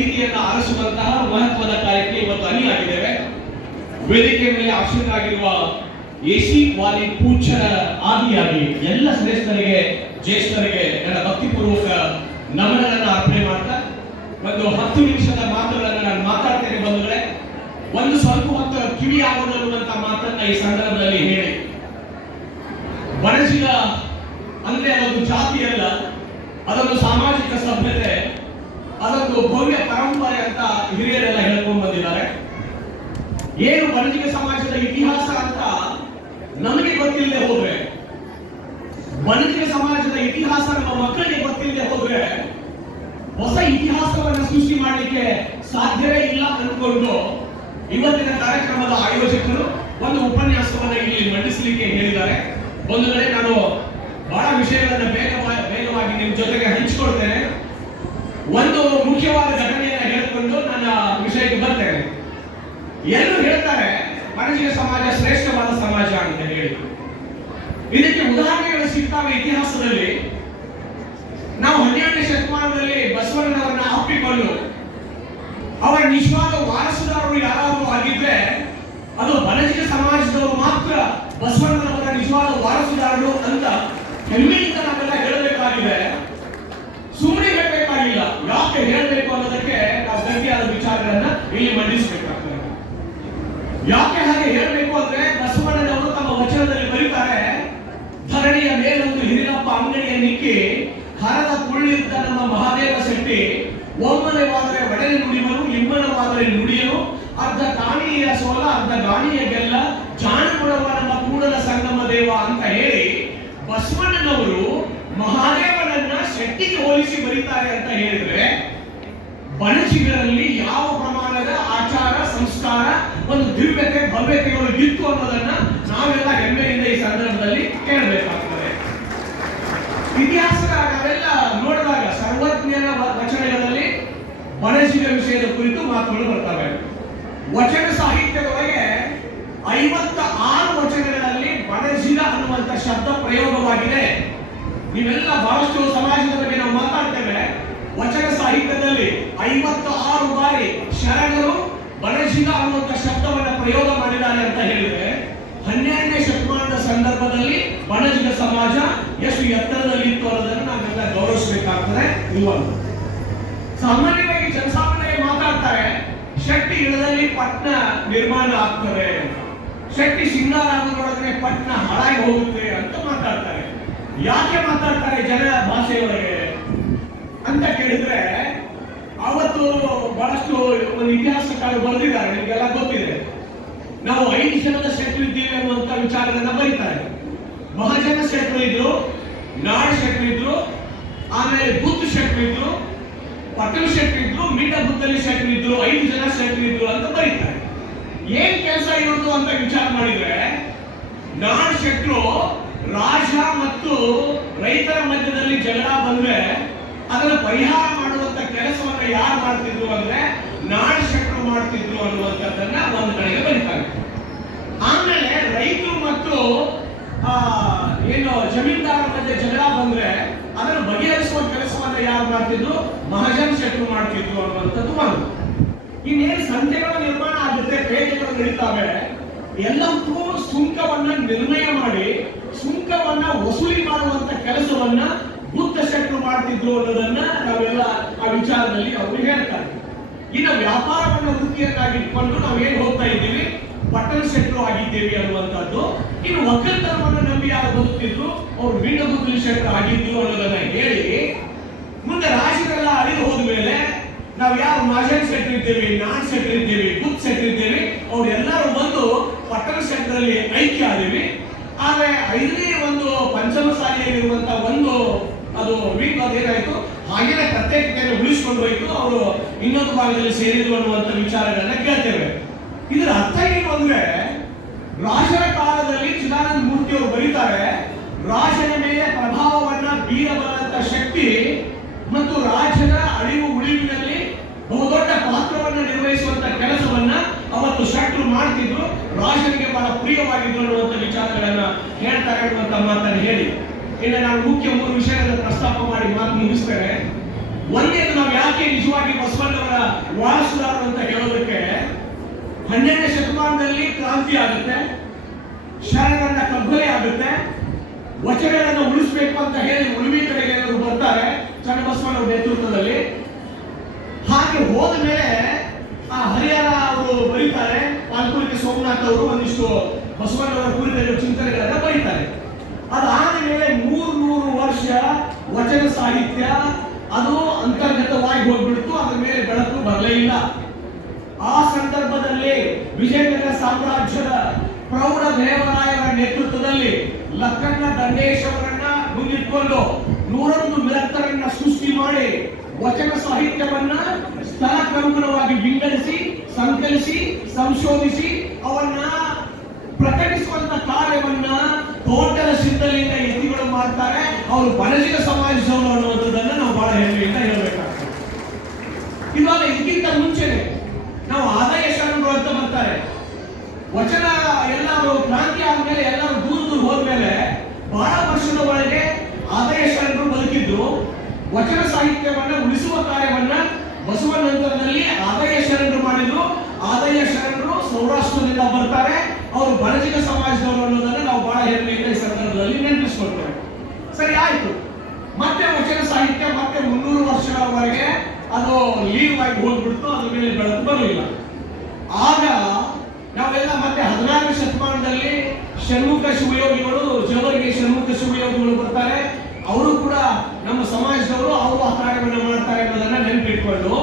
ನೀತಿಯನ್ನು ಆರಿಸುವಂತಹ ಮಹತ್ವದ ಕಾರ್ಯಕ್ಕೆ ಇವತ್ತು ಅಣಿಯಾಗಿದ್ದೇವೆ. ವೇದಿಕೆ ಮೇಲೆ ಆಶ್ರಿತರಾಗಿರುವ ಎಸಿ ವಾಲಿ ಪೂಜ್ಯರ ಆದಿಯಾಗಿ ಎಲ್ಲ ಶ್ರೇಷ್ಠರಿಗೆ, ಜ್ಯೇಷ್ಠರಿಗೆ ನನ್ನ ಭಕ್ತಿಪೂರ್ವಕ ನಮನಗಳನ್ನು ಅರ್ಪಣೆ ಮಾಡ್ತಾ, ಒಂದು ಹತ್ತು ನಿಮಿಷದ ಮಾತುಗಳನ್ನು ನಾನು ಮಾತಾಡ್ತೇನೆ ಬಂದರೆ ಒಂದು ಸ್ವಲ್ಪ ಹೊತ್ತು ಕಿವಿ ಆಗೋದನ್ನುವಂತ ಮಾತನ್ನ ಈ ಸಂದರ್ಭದಲ್ಲಿ ಹೇಳಿ. ಮನಸ್ಸಿನ ಅಂದ್ರೆ ಅದೊಂದು ಜಾತಿ ಅಲ್ಲ, ಅದೊಂದು ಸಾಮಾಜಿಕ ಸಭ್ಯತೆ. ಅದೊಂದು ಭವ್ಯ ಪರಂಪರೆ ಅಂತ ಹಿರಿಯರೆಲ್ಲ ಹೇಳ್ಕೊಂಡು ಬಂದಿದ್ದಾರೆ. ಏನು ಬಣಜಿಗ ಸಮಾಜದ ಇತಿಹಾಸ ಅಂತ ನಮಗೆ ಗೊತ್ತಿಲ್ಲದೆ ಹೋದ್ರೆ ಬಣಜಿಗ ಸಮಾಜದ ಇತಿಹಾಸ ನಮ್ಮ ಮಕ್ಕಳಿಗೆ ಗೊತ್ತಿಲ್ಲದೆ ಹೋದ್ರೆ, ಹೊಸ ಇತಿಹಾಸವನ್ನು ಸೃಷ್ಟಿ ಮಾಡಲಿಕ್ಕೆ ಸಾಧ್ಯವೇ ಇಲ್ಲ ಅಂದ್ಕೊಂಡು ಇವತ್ತಿನ ಕಾರ್ಯಕ್ರಮದ ಆಯೋಜಕರು ಒಂದು ಉಪನ್ಯಾಸವನ್ನ ಇಲ್ಲಿ ಮಂಡಿಸಲಿಕ್ಕೆ ಹೇಳಿದ್ದಾರೆ. ಒಂದು ಕಡೆ ನಾನು ಬಹಳ ವಿಷಯಗಳನ್ನ ಬೇಗ ಬೇಗವಾಗಿ ನಿಮ್ಮ ಜೊತೆಗೆ ಹಂಚಿಕೊಳ್ತೇನೆ. ಒಂದು ಮುಖ್ಯವಾದ ಘಟನೆಯನ್ನ ಹೇಳಿಕೊಂಡು ನನ್ನ ವಿಷಯಕ್ಕೆ ಬರ್ತೇನೆ. ಎಲ್ಲರೂ ಹೇಳ್ತಾರೆ, ಮನುಷ್ಯ ಸಮಾಜ ಶ್ರೇಷ್ಠವಾದ ಸಮಾಜ ಅಂತ ಹೇಳಿ. ಇದಕ್ಕೆ ಉದಾಹರಣೆಗಳು ಸಿಗ್ತಾವೆ ಇತಿಹಾಸದಲ್ಲಿ. ನಾವು ಹನ್ನೆರಡನೇ ಶತಮಾನದಲ್ಲಿ ಬಸವಣ್ಣನವರನ್ನ ಅಪ್ಪಿಕೊಂಡು, ಅವರ ನಿಜವಾದ ವಾರಸುದಾರರು ಯಾರಾದರೂ ಆಗಿದ್ರೆ, ಅದು ಬನಜಿಗ ಸಮಾಜದವರು ಮಾತ್ರ ಬಸವಣ್ಣನವರ ನಿಜವಾದ ವಾರಸುದಾರರು ಅಂತ ಹೆಮ್ಮೆಯಿಂದ ನಾವೆಲ್ಲ ಹೇಳಬೇಕಾಗಿದೆ ಸುಮ್ಮನೆ ಹೇಳಬೇಕಾಗಿಲ್ಲ ಯಾಕೆ ಹೇಳಬೇಕು ಅನ್ನೋದಕ್ಕೆ ನಾವು ಗಟ್ಟಿಯಾದ ವಿಚಾರಗಳನ್ನ ಇಲ್ಲಿ ಮಂಡಿಸಬೇಕಾಗ್ತದೆ. ಯಾಕೆ ಹಾಗೆ ಹೇಳಬೇಕು ಅಂದ್ರೆ ಬಸವಣ್ಣನವರು ತಮ್ಮ ವಚನದಲ್ಲಿ ಬರೀತಾರೆ, ಧರಣಿಯ ಮೇಲೊಂದು ಹಿರಿಯಪ್ಪ ಅಂಗಡಿಯ ನಿಕ್ಕಿ ಹರದ ಕುಳ್ಳಿದ್ದ ನಮ್ಮ ಮಹಾದೇವ ಶೆಟ್ಟಿ ಒಮ್ಮನವಾದರೆ ಒಡನೆ ನುಡಿಮನು ಇಮ್ಮನವಾದರೆ ನುಡಿಯನು, ಅರ್ಧ ಕಾಣಿಯ ಸೋಲ, ಅರ್ಧ ಗಾಣಿಯ ಗೆಲ್ಲ ಜಾಣಗುಣವ ನಮ್ಮ ಕೂಡಲ ಸಂಗಮ ದೇವ ಅಂತ ಹೇಳಿ ಬಸವಣ್ಣನವರು ಮಹಾದೇವನನ್ನ ಶೆಟ್ಟಿಗೆ ಹೋಲಿಸಿ ಬರೀತಾರೆ ಅಂತ ಹೇಳಿದ್ರೆ ಬಣಜಿಗಳಲ್ಲಿ ಯಾವ ಪ್ರಮಾಣದ ಆಚಾರ, ಸಂಸ್ಕಾರ, ಒಂದು ದಿವ್ಯತೆ, ಭವ್ಯತೆಗಳು ಇತ್ತು ಅನ್ನೋದನ್ನ ನಾವೆಲ್ಲ ಹೆಮ್ಮೆಯಿಂದ ಈ ಸಂದರ್ಭದಲ್ಲಿ ಕೇಳಬೇಕಾಗ್ತದೆ. ಇತಿಹಾಸ ನಾವೆಲ್ಲ ನೋಡಿದಾಗ ಸರ್ವಜ್ಞನ ವಚನಗಳಲ್ಲಿ ಬಣಜಿಗ ವಿಷಯದ ಕುರಿತು ಮಾತುಗಳು ಬರ್ತವೆ. ವಚನ ಸಾಹಿತ್ಯದೊಳಗೆ ಐವತ್ತ ಆರು ವಚನಗಳಲ್ಲಿ ಬಣಜಿಗ ಅನ್ನುವಂತ ಶಬ್ದ ಪ್ರಯೋಗವಾಗಿದೆ. ನೀವೆಲ್ಲ ಬಹಳಷ್ಟು ಸಮಾಜದ ಬಗ್ಗೆ ನಾವು ಮಾತಾಡ್ತೇವೆ. ವಚನ ಸಾಹಿತ್ಯದಲ್ಲಿ ಐವತ್ತು ಆರು ಬಾರಿ ಶರಣರು ಬಳಸಿದ ಅನ್ನುವಂತ ಶಬ್ದವನ್ನು ಪ್ರಯೋಗ ಮಾಡಿದ್ದಾರೆ ಅಂತ ಹೇಳಿದ್ರೆ, ಹನ್ನೆರಡನೇ ಶತಮಾನದ ಸಂದರ್ಭದಲ್ಲಿ ಬಣಜಿಗ ಸಮಾಜ ಎಷ್ಟು ಎತ್ತರದಲ್ಲಿ ಇತ್ತು ಅನ್ನೋದನ್ನು ನಾವೆಲ್ಲ ಗೌರವಿಸಬೇಕಾಗ್ತದೆ ಇವನು ಸಾಮಾನ್ಯವಾಗಿ ಜನಸಾಮಾನ್ಯ ಮಾತಾಡ್ತಾರೆ ಶಕ್ತಿ ಇಳದಲ್ಲಿ ಪಟ್ನ ನಿರ್ಮಾಣ ಆಗ್ತದೆ ಶಕ್ತಿ ಶೃಂಗಾರ ನೋಡಿದ್ರೆ ಪಟ್ನ ಹಾಳಾಗಿ ಹೋಗುತ್ತೆ ಅಂತ ಮಾತಾಡ್ತಾರೆ. ಯಾಕೆ ಮಾತಾಡ್ತಾರೆ ಜನ ಭಾಷೆಯೊಳಗೆ ಅಂತ ಕೇಳಿದ್ರೆ ಅವತ್ತು ಬಹಳಷ್ಟು ಒಂದು ಇತಿಹಾಸಕಾರರು ಬರೆದಿದ್ದಾರೆ, ನಿಮಗೆಲ್ಲ ಗೊತ್ತಿದೆ. ನಾವು ಐದು ಜನದ ಶೆಟ್ರು ಇದ್ದೀವಿ ಅನ್ನುವಂತ ವಿಚಾರಗಳನ್ನ ಬರೀತಾರೆ ಮಹಾಜನ ಶೆಟ್ರು ಇದ್ರು, ನಾಡ ಶೆಟ್ರು ಇದ್ರು, ಆಮೇಲೆ ಬುದ್ಧ ಶೆಟ್ರು ಇದ್ರು, ಪಟೇಲ್ ಶೆಟ್ರು ಇದ್ರು, ಮೀಟ ಬುದ್ಧಲಿ ಇದ್ರು, ಐದು ಜನ ಶೆಟ್ರು ಇದ್ರು ಅಂತ ಬರೀತಾರೆ ಏನ್ ಕೆಲಸ ಇರೋದು ಅಂತ ವಿಚಾರ ಮಾಡಿದ್ರೆ, ನಾಡ್ ಶೆಟ್ರು ರಾಜ ಮತ್ತು ರೈತರ ಮಧ್ಯದಲ್ಲಿ ಜಗಳ ಬಂದ್ರೆ ಅದನ್ನ ಪರಿಹಾರ ಮಾಡುವಂತ ಕೆಲಸವನ್ನ ಯಾರು ಮಾಡ್ತಿದ್ರು ಅಂದ್ರೆ ನಾಡ ಶೆಟ್ಟರು ಮಾಡ್ತಿದ್ರು ಅನ್ನುವಂಥದ್ದನ್ನ ಒಂದು ಕಡೆಗೆ ಬರೀತಾರೆ. ಆಮೇಲೆ ರೈತರು ಮತ್ತು ಏನು ಜಮೀನ್ದಾರರ ಮಧ್ಯೆ ಜಗಳ ಬಂದ್ರೆ ಅದನ್ನು ಬಗೆಹರಿಸುವ ಕೆಲಸವನ್ನ ಯಾರು ಮಾಡ್ತಿದ್ರು? ಮಹಾಜನ್ ಶೆಟ್ಟರು ಮಾಡ್ತಿದ್ರು ಅನ್ನುವಂಥದ್ದು ಒಂದು. ಇನ್ನೇನು ಸಂತೆಗಳ ನಿರ್ಮಾಣ ಆಗುತ್ತೆ ಪೇಟೆಗಳು ನಡೀತಾವೆ ಎಲ್ಲಕ್ಕೂ ಸುಂಕವನ್ನ ನಿರ್ಣಯ ಮಾಡಿ ಸುಂಕವನ್ನ ವಸೂಲಿ ಮಾಡುವಂತ ಕೆಲಸವನ್ನ ಶೆಟ್ರು ಮಾಡ್ತಿದ್ರು ಅನ್ನೋದನ್ನ ನಾವೆಲ್ಲ ಆ ವಿಚಾರದಲ್ಲಿ ಅವರು ಹೇಳ್ತಾರೆ. ಇನ್ನು ವ್ಯಾಪಾರವನ್ನು ವೃತ್ತಿಯನ್ನಾಗಿ ಇಟ್ಕೊಂಡು ಏನ್ ಹೋಗ್ತಾ ಇದ್ದೀವಿ? ಪಟ್ಟಣ ಶೆಟ್ರು ಆಗಿದ್ದೇವೆ ಅನ್ನುವಂಥದ್ದು. ಇನ್ನು ಒಕ್ಕಲ್ತನವನ್ನು ನಂಬಿ ಯಾರು ಬದುಕ್ತಿದ್ರು? ಅವ್ರು ವೀಣಬುದ್ಧಿ ಶೆಟ್ರು ಆಗಿದ್ರು ಅನ್ನೋದನ್ನ ಹೇಳಿ, ಮುಂದೆ ರಾಶಿಗಳೆಲ್ಲ ಅಳಿದು ಹೋದ್ಮೇಲೆ ನಾವು ಯಾರು ಮಾಜನ್ ಶೆಟ್ರ್ ಇದ್ದೇವೆ, ನಾನ್ ಶೆಟ್ರ್ ಇದ್ದೇವೆ ಬುತ್ ಶೆಟ್ರ್ ಇದ್ದೇವೆ, ಅವ್ರು ಎಲ್ಲರೂ ಬಂದು ಪಟ್ಟಣ ಶೆಟ್ರಲ್ಲಿ ಐಕ್ಯ ಆದಿವಿ. ಆದ್ರೆ ಐದನೇ ಒಂದು ಪಂಚಮ ಶಾಲೆಯಲ್ಲಿರುವಂತ ವೀಕ್ ಅದು ಏನಾಯ್ತು ಹಾಗೇನೆ ಪ್ರತ್ಯೇಕತೆಯನ್ನು ಉಳಿಸ್ಕೊಂಡು ಹೋಯ್ತು. ಅವರು ಇನ್ನೊಂದು ಭಾಗದಲ್ಲಿ ಸೇರಿದ್ರು ಅನ್ನುವಂತ ವಿಚಾರಗಳನ್ನ ಕೇಳ್ತೇವೆ. ಇದರ ಅರ್ಥ ಏನು ಅಂದ್ರೆ, ರಾಜರ ಕಾಲದಲ್ಲಿ ಚಿದಾನಂದ ಮೂರ್ತಿ ಅವರು ಬರೀತಾರೆ. ರಾಜನ ಮೇಲೆ ಪ್ರಭಾವವನ್ನ ಬೀರಬಲ್ಲಂತ ಶಕ್ತಿ ಮತ್ತು ರಾಜನ ಅಳಿವು ಉಳಿವಿನಲ್ಲಿ ಬಹುದೊಡ್ಡ ಪಾತ್ರವನ್ನು ನಿರ್ವಹಿಸುವಂತ ಕೆಲಸವನ್ನ ಅವತ್ತು ಶಟ್ರು ಮಾಡ್ತಿದ್ರು. ರಾಜನಿಗೆ ಬಹಳ ಪ್ರಿಯವಾಗಿದ್ರು ಅನ್ನುವಂತ ವಿಚಾರಗಳನ್ನ ಹೇಳ್ತಾರೆ ಅನ್ನುವಂತ ಮಾತನ್ನು ಹೇಳಿ. ಇನ್ನು ನಾನು ಮುಖ್ಯ ಮೂರು ವಿಷಯಗಳನ್ನು ಪ್ರಸ್ತಾಪ ಮಾಡಿ ಮಾತು ಮುಗಿಸ್ತೇನೆ. ಒಂದೇದು ನಾವು ಯಾಕೆ ನಿಜವಾಗಿ ಬಸವಣ್ಣವರ ವಾರಸುದಾರರು ಅಂತ ಹೇಳೋದಕ್ಕೆ ಹನ್ನೆರಡನೇ ಶತಮಾನದಲ್ಲಿ ಕ್ರಾಂತಿ ಆಗುತ್ತೆ ಶರಣರನ್ನ ಕಬ್ಬಲೆ ಆಗುತ್ತೆ, ವಚನಗಳನ್ನು ಉಳಿಸ್ಬೇಕು ಅಂತ ಹೇಳಿ ಉಳಿವಿ ಕಡೆಗೆ ಎಲ್ಲರೂ ಬರ್ತಾರೆ ಚನ್ನಬಸವಣ್ಣ ನೇತೃತ್ವದಲ್ಲಿ. ಹಾಗೆ ಹೋದ ಮೇಲೆ ಆ ಹರಿಹರ ಅವರು ಬರೀತಾರೆ ಪಾಲ್ಕುರಿಕೆ ಸೋಮನಾಥ್ ಅವರು ಒಂದಿಷ್ಟು ಬಸವಣ್ಣವರ ಕುರಿತ ಚಿಂತನೆಗಳನ್ನ ಬರೀತಾರೆ. ಅದಾದ ಮೂರು ನೂರು ವರ್ಷ ವಚನ ಸಾಹಿತ್ಯ ಅದು ಅಂತರ್ಗತವಾಗಿ ಹೋಗ್ಬಿಡ್ತು, ಅದ್ರ ಮೇಲೆ ಬೆಳಕು ಬರಲೇ ಇಲ್ಲ. ಆ ಸಂದರ್ಭದಲ್ಲಿ ವಿಜಯನಗರ ಸಾಮ್ರಾಜ್ಯದ ಪ್ರೌಢ ದೇವರಾಯರ ನೇತೃತ್ವದಲ್ಲಿ ಲಕ್ಕಣ್ಣ ದಂಡೇಶ್ ಅವರನ್ನ ಮುಂದಿಟ್ಕೊಂಡು ನೂರೊಂದು ವಿರಕ್ತರನ್ನ ಸೃಷ್ಟಿ ಮಾಡಿ ವಚನ ಸಾಹಿತ್ಯವನ್ನ ಸ್ಥಳಕ್ಕನುಗುಣವಾಗಿ ವಿಂಗಡಿಸಿ, ಸಂಕಲಿಸಿ, ಸಂಶೋಧಿಸಿ ಅವನ್ನ ಪ್ರಕಟಿಸುವಂತ ಕಾರ್ಯವನ್ನ ಯತಿಗಳು ಮಾಡ್ತಾರೆ. ಅವರು ಬಣಜಿಗ ಸಮಾಜದವರು ಅನ್ನುವಂಥದ್ದನ್ನು ನಾವು ಬಹಳ ಹೆಮ್ಮೆಯಿಂದ ಹೇಳಬೇಕಾಗ್ತದೆ. ಇವಾಗ ಇದಕ್ಕಿಂತ ಮುಂಚೆನೆ ನಾವು ಆದಾಯ ಶರಣರು ಅಂತ ಬರ್ತಾರೆ ವಚನ ಎಲ್ಲರೂ ಕ್ರಾಂತಿ ಆದ್ಮೇಲೆ ಎಲ್ಲರೂ ದೂರ ದೂರ ಹೋದ್ಮೇಲೆ ಬಹಳ ವರ್ಷದ ಒಳಗೆ ಆದಾಯ ಶರಣರು ಬದುಕಿದ್ರು ವಚನ ಸಾಹಿತ್ಯವನ್ನ ಉಳಿಸುವ ಕಾರ್ಯವನ್ನ ಬಸವ ನಂತರದಲ್ಲಿ ಆದಾಯ ಶರಣರು ಮಾಡಿದ್ರು. ಆದಾಯ ಶರಣರು ಸೌರಾಷ್ಟ್ರದಿಂದ ಬರ್ತಾರೆ. ಅವರು ಬಣಜಿಗ ಸಮಾಜದವರು ಅನ್ನೋದನ್ನ ನಾವು ಬಹಳ ಹೆಮ್ಮೆಯಿಂದ ಈ ಸಂದರ್ಭದಲ್ಲಿ ನೆನಪಿಸ್ಕೊಳ್ತೇವೆ. ಸರಿ, ಆಯ್ತು. ಮತ್ತೆ ವಚನ ಸಾಹಿತ್ಯ ಮತ್ತೆ ಮುನ್ನೂರು ವರ್ಷಗಳವರೆಗೆ ಅದು ಲೀವ್ ಆಗಿ ಹೋಗ್ಬಿಡ್ತು, ಅದ್ರ ಮೇಲೆ ಬೆಳಕು ಬರಲಿಲ್ಲ. ಆಗ ನಾವೆಲ್ಲ ಮತ್ತೆ ಹದಿನಾರನೇ ಶತಮಾನದಲ್ಲಿ ಷಣ್ಮುಖ ಶಿವಯೋಗಿಗಳು ಜವರಿಗೆ ಷಣ್ಮುಖ ಶಿವಯೋಗಿಗಳು ಬರ್ತಾರೆ. ಅವರು ಕೂಡ ನಮ್ಮ ಸಮಾಜದವರು, ಅವರು ಆ ಕಾರ್ಯವನ್ನು ಮಾಡ್ತಾರೆ ಅನ್ನೋದನ್ನ ನೆನಪಿಟ್ಕೊಂಡು,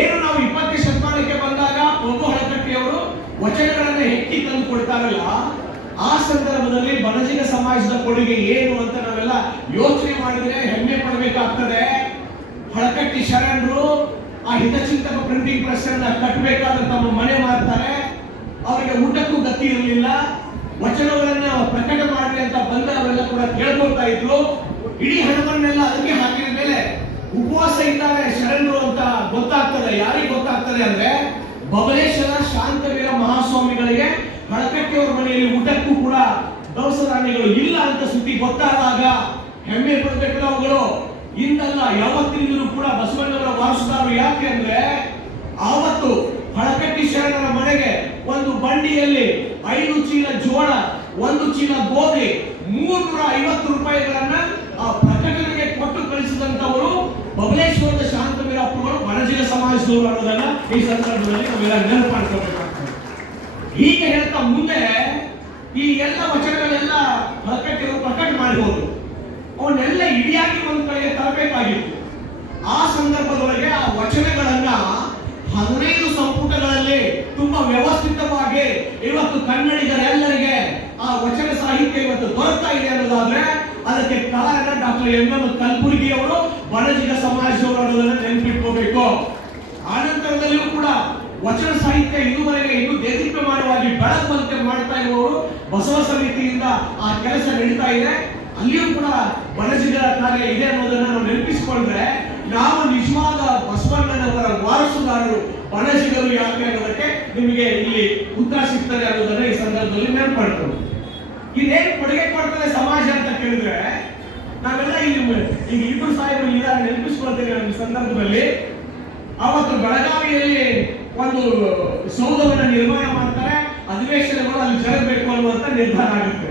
ಏನು ನಾವು ಇಪ್ಪತ್ತನೇ ಶತಮಾನಕ್ಕೆ ಬಂದಾಗ ಪ್ರಭು ಹಳಕಟ್ಟಿಯವರು ವಚನಗಳನ್ನ ಹೆಕ್ಕಿ ತಂದು ಕೊಡ್ತಾರಲ್ಲ ಆ ಸಂದರ್ಭದಲ್ಲಿ ಬಣಜಿಗ ಸಮಾಜದ ಕೊಡುಗೆ ಏನು ಅಂತ ನಾವೆಲ್ಲ ಯೋಚನೆ ಮಾಡಿದ್ರೆ ಹೆಮ್ಮೆ ಪಡಬೇಕಾಗ್ತದೆ. ಹಳಕಟ್ಟಿ ಶರಣರು, ಆ ಹಿತಚಿಂತಕ ಪ್ರಿಂಟಿಂಗ್ ಪ್ರೆಸ್ ಅನ್ನ ಕಟ್ಟಬೇಕಾದ್ರೆ ತಮ್ಮ ಮನೆ ಮಾಡ್ತಾರೆ ಅವರಿಗೆ ಊಟಕ್ಕೂ ಗತಿ ಇರಲಿಲ್ಲ. ವಚನಗಳನ್ನ ಪ್ರಕಟ ಮಾಡಲಿ ಅಂತ ಬಂದವರೆಲ್ಲ ಕೂಡ ಕೇಳ್ಕೊಳ್ತಾ ಇದ್ರು. ಇಡೀ ಹಣವನ್ನೆಲ್ಲ ಅದಕ್ಕೆ ಹಾಕಿದ ಮೇಲೆ ಉಪವಾಸ ಇದ್ದಾರೆ ಶರಣರು ಅಂತ ಗೊತ್ತಾಗ್ತದೆ. ಯಾರಿಗೆ ಗೊತ್ತಾಗ್ತದೆ ಅಂದ್ರೆ ಬಬಲೇಶ್ವರ ಶಾಂತವೀರ ಮಹಾಸ್ವಾಮಿಗಳಿಗೆ ಹಳಕಟ್ಟಿಯವರ ಮನೆಯಲ್ಲಿ ಊಟಕ್ಕೂ ಕೂಡ ದವಸ ಧಾನ್ಯಗಳು ಇಲ್ಲ ಅಂತ ಸುದ್ದಿ ಗೊತ್ತಾದಾಗ ಹೆಮ್ಮೆ ಪಡಬೇಕು ನಾವುಗಳು ಇಂದಲ್ಲ ಯಾವತ್ತಿನಿಂದಲೂ ಕೂಡ ಬಸವಣ್ಣವರ ವಾರಸುದಾರರು ಯಾಕೆ ಅಂದ್ರೆ ಆವತ್ತು ಹಳಕಟ್ಟಿ ಶರಣರ ಮನೆಗೆ ಒಂದು ಬಂಡಿಯಲ್ಲಿ ಐದು ಚೀಲ ಜೋಳ, ಒಂದು ಚೀಲ ಗೋಧಿ ಮೂರ್ನೂರ ಐವತ್ತು ರೂಪಾಯಿಗಳನ್ನ ಆ ಪ್ರಕಟಣೆಗೆ ಕೊಟ್ಟು ಕಳಿಸಿದಂತವರು ಬಬಲೇಶ್ವರದ ಶಾಂತವೀರಪ್ಪಗಳು ಬಣಜಿಗ ಸಮಾಜದವರು ಅನ್ನೋದನ್ನ ಈ ಸಂದರ್ಭದಲ್ಲಿ ನಾವೆಲ್ಲ ನೆನಪು ಮಾಡ್ಕೋಬೇಕಾಗ್ತದೆ ಹೀಗೆ ಹೇಳ್ತಾ ಮುಂದೆ ಈ ಎಲ್ಲ ವಚನಗಳೆಲ್ಲ ಪ್ರಕಟ ಪ್ರಕಟ ಮಾಡಿ ಹೋದ್ರು. ಅವನ್ನೆಲ್ಲ ಇಡಿಯಾಗಿ ಒಂದು ಕಡೆಗೆ ತರಬೇಕಾಗಿತ್ತು. ಆ ಸಂದರ್ಭದೊಳಗೆ ಆ ವಚನಗಳನ್ನ ಹದಿನೈದು ಸಂಪುಟಗಳಲ್ಲಿ ತುಂಬಾ ವ್ಯವಸ್ಥಿತವಾಗಿ ಇವತ್ತು ಕನ್ನಡಿಗರೆಲ್ಲರಿಗೆ ಆ ವಚನ ಸಾಹಿತ್ಯ ಇವತ್ತು ದೊರಕ್ತಾ ಇದೆ ಅನ್ನೋದಾದ್ರೆ ಅದಕ್ಕೆ ಕಾರಣ ಡಾಕ್ಟರ್ ಎಂ. ಎಂ. ಕಲಬುರ್ಗಿ ಅವರು ಬಣಜಿಗ ಸಮಾಜದವರು ನೆನಪಿಟ್ಕೋಬೇಕು. ಆನಂತರದಲ್ಲಿಯೂ ಕೂಡ ವಚನ ಸಾಹಿತ್ಯ ಇದುವರೆಗೆ ಇನ್ನೂ ದೇದೀಪ್ಯಮಾನವಾಗಿ ಬೆಳಗುವಂತೆ ಮಾಡ್ತಾ ಇರುವವರು ಬಸವ ಸಮಿತಿಯಿಂದ ಆ ಕೆಲಸ ನಡೀತಾ ಇದೆ. ಅಲ್ಲಿಯೂ ಕೂಡ ಬಣಜಿಗರ ಕಾರ್ಯ ಇದೆ ಅನ್ನೋದನ್ನ ನಾವು ನೆನಪಿಸಿಕೊಂಡ್ರೆ, ನಾವು ನಿಜವಾದ ಬಸವಣ್ಣನವರ ವಾರಸುದಾರರು ಬಣಜಿಗರು ಯಾಕೆ ಅನ್ನೋದಕ್ಕೆ ನಿಮಗೆ ಇಲ್ಲಿ ಉತ್ತರ ಸಿಗ್ತದೆ ಅನ್ನೋದನ್ನ ಈ ಸಂದರ್ಭದಲ್ಲಿ ನೆನಪು ಮಾಡ್ಕೊಂಡು ಇದೇನು ಕೊಡುಗೆ ಕೊಡ್ತದೆ ಸಮಾಜ ಅಂತ ಕೇಳಿದ್ರೆ, ನಾವೆಲ್ಲ ಇಲ್ಲಿ ಈಗ ಇಬ್ಬರು ಸಾಹೇಬರು ಇದ್ದಾರೆ ನೆನಪಿಸ್ಕೊಳ್ತೇವೆ ನಮ್ಮ ಸಂದರ್ಭದಲ್ಲಿ. ಅವತ್ತು ಬೆಳಗಾವಿಯಲ್ಲಿ ಒಂದು ಸೌಧವನ್ನು ನಿರ್ಮಾಣ ಮಾಡ್ತಾರೆ, ಅಧಿವೇಶನಗಳು ಅಲ್ಲಿ ಜರಗಬೇಕು ಅನ್ನುವಂತ ನಿರ್ಧಾರ ಆಗುತ್ತೆ.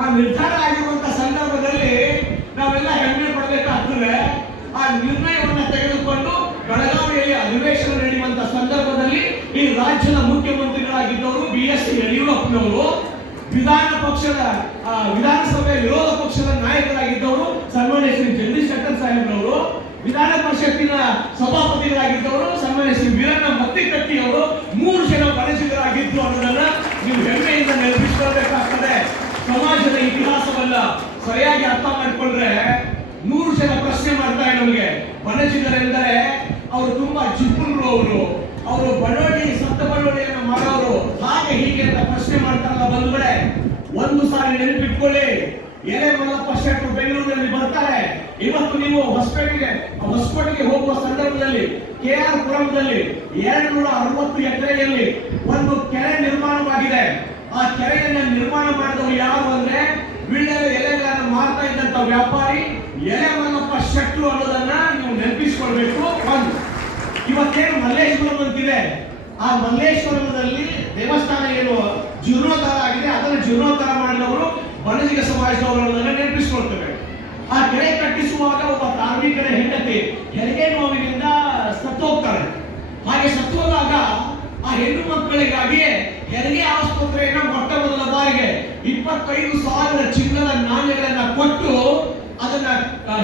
ಆ ನಿರ್ಧಾರ ಆಗಿರುವಂತ ಸಂದರ್ಭದಲ್ಲಿ ನಾವೆಲ್ಲ ಹೆಮ್ಮೆ ಪಡಬೇಕಾಗ್ತದೆ ಆ ನಿರ್ಣಯವನ್ನು ತೆಗೆದುಕೊಂಡು ಬೆಳಗಾವಿಯಲ್ಲಿ ಅಧಿವೇಶನ ನಡೆಯುವಂತ ಸಂದರ್ಭದಲ್ಲಿ ಈ ರಾಜ್ಯದ ಮುಖ್ಯಮಂತ್ರಿಗಳಾಗಿದ್ದವರು ಬಿ ಎಸ್ ಯಡಿಯೂರಪ್ಪನವರು, ವಿಧಾನ ಪಕ್ಷದ ವಿಧಾನಸಭೆ ವಿರೋಧ ಪಕ್ಷದ ನಾಯಕರಾಗಿದ್ದವರು ಸನ್ಮಾನ್ಯ ಶ್ರೀ ಜಗದೀಶ್ ಶೆಟ್ಟರ್ ಸಾಹೇಬ್ರವರು ವಿಧಾನ ಪರಿಷತ್ತಿನ ಸಭಾಪತಿಗಳಾಗಿದ್ದವರು, ಸನ್ಮಾನ್ಯ ಶ್ರೀ ವೀರಣ್ಣ ಮತ್ತಿಕಟ್ಟಿ ಅವರು ಮೂರು ಜನ ಪರಿಚಿತರಾಗಿದ್ದು ಅನ್ನೋದನ್ನ ನೀವು ಹೆಮ್ಮೆಯಿಂದ ನೆನಪಿಸ್ಕೊಳ್ಬೇಕಾಗ್ತದೆ. ಸಮಾಜದ ಇತಿಹಾಸವನ್ನ ಸರಿಯಾಗಿ ಅರ್ಥ ಮಾಡಿಕೊಂಡ್ರೆ ನೂರು ಜನ ಪ್ರಶ್ನೆ ಮಾಡ್ತಾರೆ ನಮಗೆ. ಬಣಜಿಗರೆಂದರೆ ಅವರು ತುಂಬಾ ಜಿಪುಣರು ಅವರು. ಅವರು ಬಡವಳಿ ಸತ್ತ ಬಡವಳಿಯನ್ನು ಮಾಡೋರು. ಹಾಗೆ ಹೀಗೆ ಅಂತ ಪ್ರಶ್ನೆ ಮಾಡ್ತಾರಲ್ಲ ಬಂದ್ಬಿಡೆ ಒಂದು ಸಾರಿ ನೆನಪಿಟ್ಕೊಳ್ಳಿ. ಎಲೆ ಮಲ್ಲಪ್ಪ ಶೆಟ್ಟರು ಬೆಂಗಳೂರಿನಲ್ಲಿ ಬರ್ತಾರೆ, ಇವತ್ತು ನೀವು ಹೊಸಪೇಟೆಗೆ ಹೊಸಪೇಟೆಗೆ ಹೋಗುವ ಸಂದರ್ಭದಲ್ಲಿ ಕೆ ಆರ್ ಪುರಂದಲ್ಲಿ ಎರಡು ನೂರ ಅರವತ್ತು ಎಕರೆಯಲ್ಲಿ ಒಂದು ಕೆರೆ ನಿರ್ಮಾಣವಾಗಿದೆ. ಆ ಕೆರೆಯನ್ನು ನಿರ್ಮಾಣ ಮಾಡಿದವರು ಯಾರು ಅಂದ್ರೆ ವೀಳ್ಯದ ಎಲೆಗಳನ್ನು ಮಾರ್ತಾ ಇದ್ದಂತ ವ್ಯಾಪಾರಿ ಎಲೆ ಮಲ್ಲಪ್ಪ ಶೆಟ್ಟರು ಅನ್ನೋದನ್ನ ನೀವು ನೆನಪಿಸಿಕೊಳ್ಬೇಕು. ಒಂದು, ಇವತ್ತೇನು ಮಲ್ಲೇಶ್ವರಂ ಅಂತಿದೆ. ಆ ಮಲ್ಲೇಶ್ವರಮದಲ್ಲಿ ದೇವಸ್ಥಾನ ಏನು ಜೀರ್ಣೋದ್ಧಾರ ಆಗಿದೆ, ಅದನ್ನು ಜೀರ್ಣೋದ್ಧಾರ ಮಾಡಿದವರು ಬಣಜಿಗ ಸಮಾಜದವರನ್ನೆಲ್ಲ ನೆನಪಿಸಿಕೊಳ್ತೇವೆ. ಆ ಕೆರೆ ಕಟ್ಟಿಸುವಾಗ ಒಬ್ಬ ಕಾರ್ಮಿಕರ ಹೆಂಡತಿ ಹೆರಿಗೆ ನೋವಿನಿಂದ ಸತ್ತೋಗ್ತಾರೆ ಹಾಗೆ ಸತ್ತೋದಾಗ ಆ ಹೆಣ್ಣು ಮಕ್ಕಳಿಗಾಗಿ ಹೆರಿಗೆ ಆಸ್ಪತ್ರೆಯನ್ನ ಮೊಟ್ಟ ಮೊದಲ ಬಾರಿಗೆ ಇಪ್ಪತ್ತೈದು ಸಾವಿರ ಚಿನ್ನದ ನಾಣ್ಯಗಳನ್ನ ಕೊಟ್ಟು ಅದನ್ನ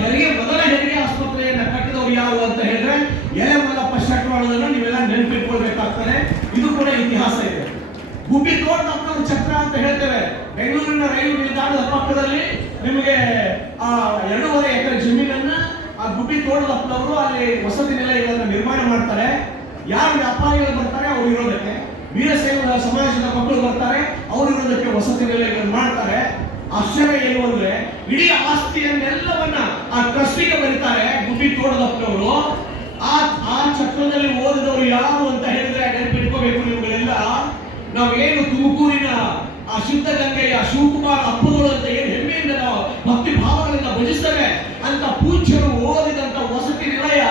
ಹೆರಿಗೆ, ಮೊದಲ ಹೆರಿಗೆ ಆಸ್ಪತ್ರೆಯನ್ನ ಕಟ್ಟಿದವರು ಯಾರು ಅಂತ ಹೇಳಿದ್ರೆ ಎಲೆ ಮಲ್ಲಪ್ಪ ಶೆಟ್ರು ಅನ್ನೋದನ್ನ ನೀವೆಲ್ಲ ನೆನಪಿಟ್ಕೊಳ್ಬೇಕಾಗ್ತದೆ. ಇದು ಕೂಡ ಇತಿಹಾಸ ಇದೆ. ಗುಬ್ಬಿ ತೋಟ ಚಕ್ರ ಅಂತ ಹೇಳ್ತೇವೆ ಬೆಂಗಳೂರಿನ ರೈಲು ನಿಲ್ದಾಣದ ಪಕ್ಕದಲ್ಲಿ ನಿಮಗೆ, ಆ, ಎರಡೂವರೆ ಎಕರೆ ಜಮೀನನ್ನ ಆ ಗುಬ್ಬಿ ತೋಟದಪ್ಪನವರು ಅಲ್ಲಿ ವಸತಿ ನಿಲಯಗಳನ್ನ ನಿರ್ಮಾಣ ಮಾಡ್ತಾರೆ. ಯಾರು ವ್ಯಾಪಾರಿಗಳು ಬರ್ತಾರೆ, ಅವ್ರು ಇರೋದಕ್ಕೆ. ವೀರಶೈವ ಸಮಾಜದ ಮಕ್ಕಳು ಬರ್ತಾರೆ, ಅವ್ರು ಇರೋದಕ್ಕೆ ವಸತಿ ನಿಲಯಗಳನ್ನು ಮಾಡ್ತಾರೆ. ಆಶ್ಚರ್ಯ ಏನು ಅಂದ್ರೆ, ಇಡೀ ಆಸ್ತಿಯನ್ನೆಲ್ಲವನ್ನ ಆ ಟ್ರಸ್ಟಿಗೆ ಬರೀತಾರೆ ಗುಬ್ಬಿ ತೋಟದಪ್ಪನವರು ಆ ಆ ಚಕ್ರದಲ್ಲಿ ಓದಿದವರು ಯಾರು ಅಂತ ಹೇಳಿದ್ರೆ ನೆನಪಿಟ್ಕೋಬೇಕು ನೀವುಗಳೆಲ್ಲ ನಾವು ತುಮಕೂರಿನ ಆ ಸಿದ್ಧಗಂಗೆಯ ಶಿವಕುಮಾರ ಅಪ್ಪಗಳು ಅಂತ ಏನು ಹೆಮ್ಮೆಯಿಂದ ನಾವು ಭಕ್ತಿ ಭಾವಗಳಿಂದ ಭಜಿಸ್ತೇವೆ ಅಂತ ಪೂಜ್ಯರು ಓದಿದಂತ ವಸತಿ ನಿಲಯ